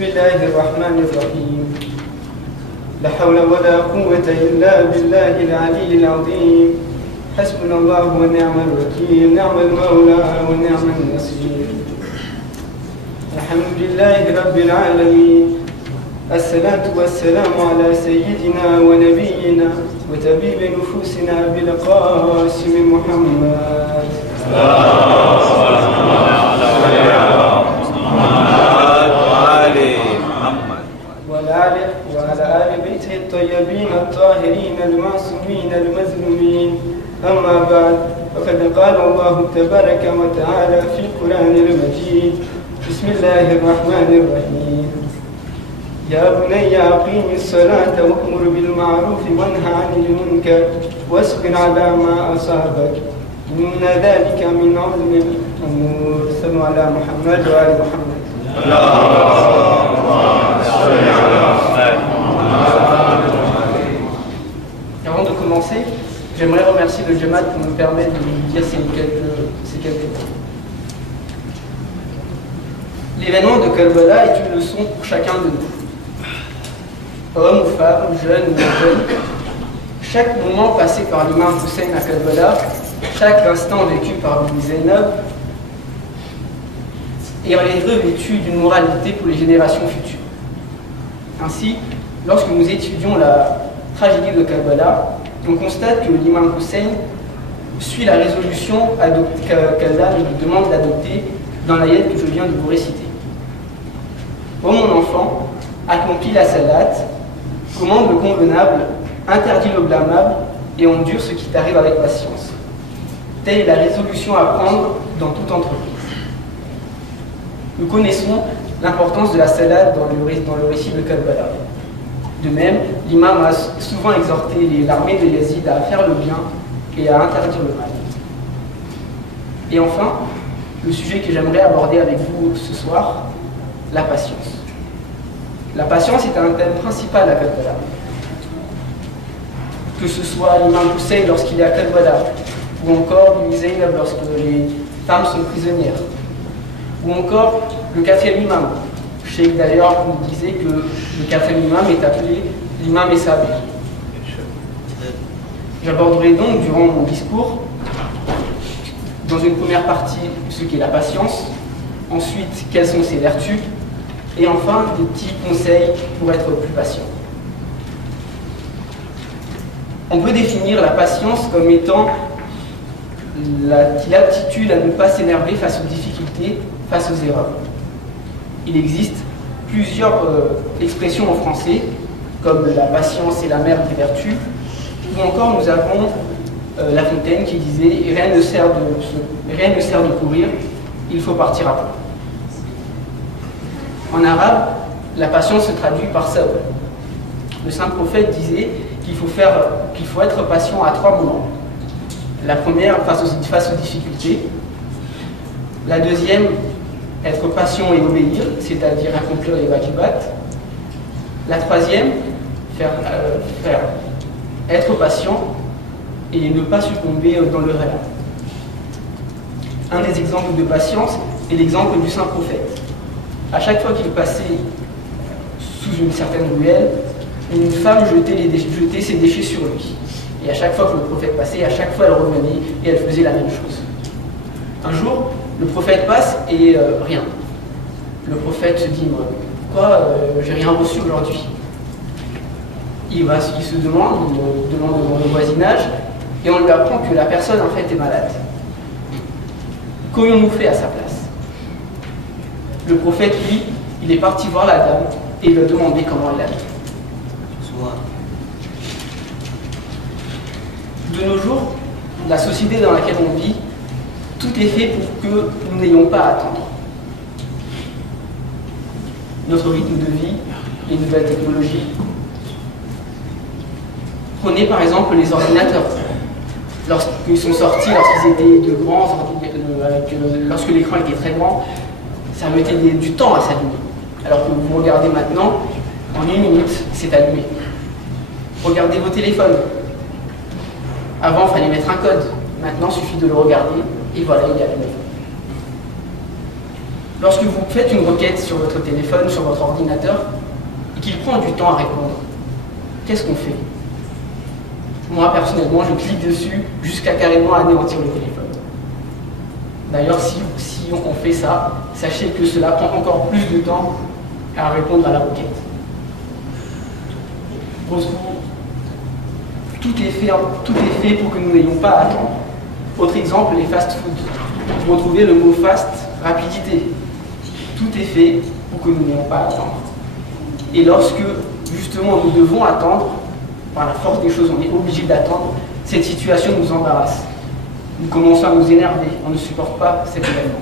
بسم الله الرحمن الرحيم لا حول ولا قوة إلا بالله العلي العظيم حسبنا الله ونعم الوكيل نعم المولى ونعم النصير الحمد لله رب العالمين الصلاة والسلام على سيدنا ونبينا وطبيب نفوسنا بالقاسم محمد وعلى آل بيته الطيبين الطاهرين المعصومين المظلومين أما بعد فقد قال الله تبارك وتعالى في القرآن المجيد بسم الله الرحمن الرحيم يا بني أقيم الصلاة وأمر بالمعروف وانهى عن المنكر واصبر على ما أصابك إن ذلك من عزم الأمور صلوا على محمد وآل محمد. Avant de commencer, j'aimerais remercier le Jamaat pour me permettre de vous dire ces quelques mots. L'événement de Karbala est une leçon pour chacun de nous. Hommes ou femmes, jeunes ou moins jeunes, chaque moment passé par l'imam Hussein à Karbala, chaque instant vécu par Bibi Zainab, est revêtu d'une moralité pour les générations futures. Ainsi, lorsque nous étudions la tragédie de Karbala, on constate que l'imam Hussein suit la résolution qu'Allah nous demande d'adopter dans l'ayat que je viens de vous réciter. Ô mon enfant, accomplis la salat, commande le convenable, interdis le blâmable et endure ce qui t'arrive avec patience. Telle est la résolution à prendre dans toute entreprise. Nous connaissons l'importance de la salat dans le récit de Karbala. De même, l'imam a souvent exhorté l'armée de Yazid à faire le bien et à interdire le mal. Et enfin, le sujet que j'aimerais aborder avec vous ce soir, la patience. La patience est un thème principal à Karbala. Que ce soit l'imam Hussein lorsqu'il est à Karbala, ou encore Bibi Zainab lorsque les femmes sont prisonnières, ou encore le quatrième imam. Cheikh d'ailleurs nous disait que le quatrième imam est appelé l'imam Essabi. J'aborderai donc durant mon discours, dans une première partie, ce qu'est la patience, ensuite quelles sont ses vertus, et enfin des petits conseils pour être plus patient. On peut définir la patience comme étant l'aptitude à ne pas s'énerver face aux difficultés, face aux erreurs. Il existe plusieurs expressions en français, comme la patience est la mère des vertus, ou encore nous avons La Fontaine qui disait « rien ne sert de courir, il faut partir à point ». En arabe, la patience se traduit par sabr. Le saint prophète disait qu'il faut être patient à 3 moments. La première, face aux difficultés. La deuxième, être patient et obéir, c'est-à-dire accomplir les wajibat. La troisième, être patient et ne pas succomber dans le réel. Un des exemples de patience est l'exemple du saint prophète. À chaque fois qu'il passait sous une certaine ruelle, une femme jetait ses déchets sur lui. Et à chaque fois que le prophète passait, à chaque fois elle revenait et elle faisait la même chose. Un jour, le prophète passe et rien. Le prophète se dit, pourquoi j'ai rien reçu aujourd'hui? Il se demande dans le voisinage et on lui apprend que la personne en fait est malade. Qu'aurions-nous fait à sa place? Le prophète, lui, il est parti voir la dame et il lui a demandé comment elle allait. De nos jours, la société dans laquelle on vit, tout est fait pour que nous n'ayons pas à attendre. Notre rythme de vie, les nouvelles technologies. Prenez par exemple les ordinateurs. Lorsqu'ils sont sortis, lorsqu'ils étaient de grands, lorsque l'écran était très grand, ça mettait du temps à s'allumer. Alors que vous regardez maintenant, en 1 minute, c'est allumé. Regardez vos téléphones. Avant, il fallait mettre un code. Maintenant, il suffit de le regarder et voilà, il est allumé. Lorsque vous faites une requête sur votre téléphone, sur votre ordinateur, et qu'il prend du temps à répondre, qu'est-ce qu'on fait? Moi, personnellement, je clique dessus jusqu'à carrément anéantir le téléphone. D'ailleurs, si on fait ça, sachez que cela prend encore plus de temps à répondre à la requête. Tout est fait pour que nous n'ayons pas à attendre. Autre exemple, les fast-food. Vous retrouvez le mot fast, rapidité. Tout est fait pour que nous n'ayons pas à attendre. Et lorsque, justement, nous devons attendre, par la force des choses, on est obligé d'attendre, cette situation nous embarrasse. Nous commençons à nous énerver, on ne supporte pas cet événement.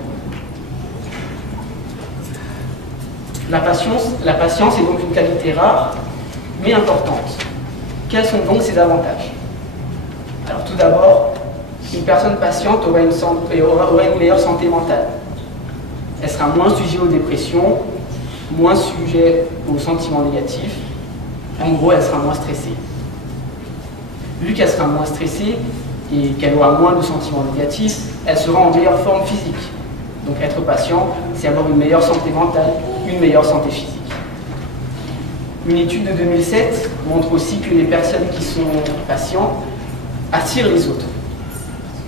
La patience est donc une qualité rare, mais importante. Quels sont donc ses avantages? Alors tout d'abord, une personne patiente aura une meilleure santé mentale. Elle sera moins sujet aux dépressions, moins sujet aux sentiments négatifs. En gros, elle sera moins stressée. Vu qu'elle sera moins stressée et qu'elle aura moins de sentiments négatifs, elle sera en meilleure forme physique. Donc être patient, c'est avoir une meilleure santé mentale, une meilleure santé physique. Une étude de 2007 montre aussi que les personnes qui sont patients attirent les autres.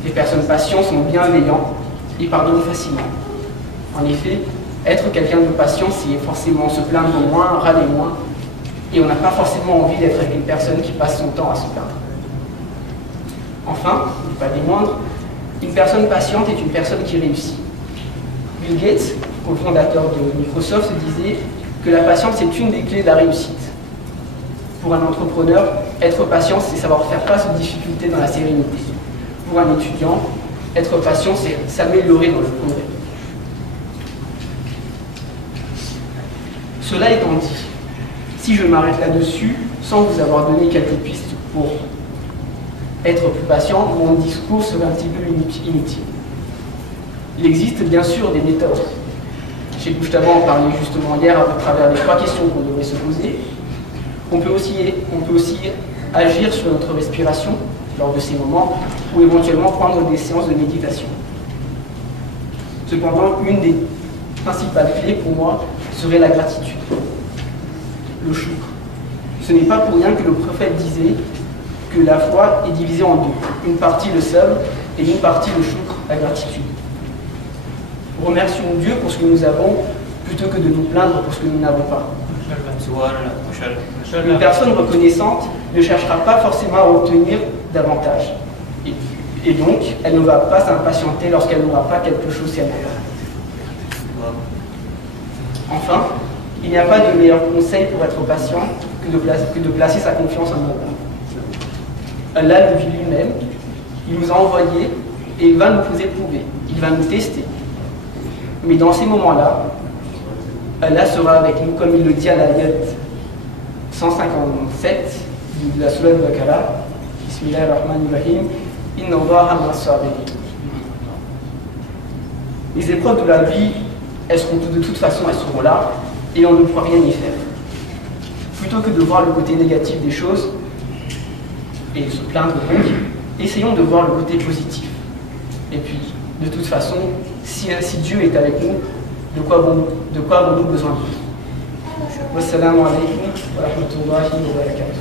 Les personnes patientes sont bienveillants et pardonnent facilement. En effet, être quelqu'un de patient, c'est forcément se plaindre moins, râler moins, et on n'a pas forcément envie d'être avec une personne qui passe son temps à se plaindre. Enfin, pas des moindres, une personne patiente est une personne qui réussit. Bill Gates, cofondateur de Microsoft, disait que la patience est une des clés de la réussite. Pour un entrepreneur, être patient, c'est savoir faire face aux difficultés dans la sérénité. Pour un étudiant, être patient, c'est s'améliorer dans le progrès. Cela étant dit, si je m'arrête là-dessus, sans vous avoir donné quelques pistes pour être plus patient, mon discours serait un petit peu inutile. Il existe bien sûr des méthodes. Cheikh Bouchtaba en parlait justement hier à travers les 3 questions qu'on devrait se poser. On peut aussi agir sur notre respiration lors de ces moments ou éventuellement prendre des séances de méditation. Cependant, une des principales clés pour moi serait la gratitude, le shukr. Ce n'est pas pour rien que le prophète disait que la foi est divisée en deux, une partie le sabr et une partie le shukr, la gratitude. Remercions Dieu pour ce que nous avons plutôt que de nous plaindre pour ce que nous n'avons pas. Une personne reconnaissante ne cherchera pas forcément à obtenir davantage. Et donc, elle ne va pas s'impatienter lorsqu'elle n'aura pas quelque chose qu'elle n'a pas. Enfin, il n'y a pas de meilleur conseil pour être patient que de placer sa confiance en Allah. Allah le vit lui-même, il nous a envoyés et il va nous éprouver, il va nous tester. Mais dans ces moments-là, Allah sera avec nous, comme il le dit à l'ayat 157 de la Sourate Al-Baqarah. Bismillahir-Rahmanir-Rahim. Inna Allaha ma'as-sabirin. Les épreuves de la vie, elles seront de toute façon, elles seront là, et on ne pourra rien y faire. Plutôt que de voir le côté négatif des choses et de se plaindre donc, essayons de voir le côté positif. Et puis, de toute façon, si Dieu est avec nous, de quoi avons-nous besoin? Wassalamu alaikum wa rahmatullahi wa barakatuh.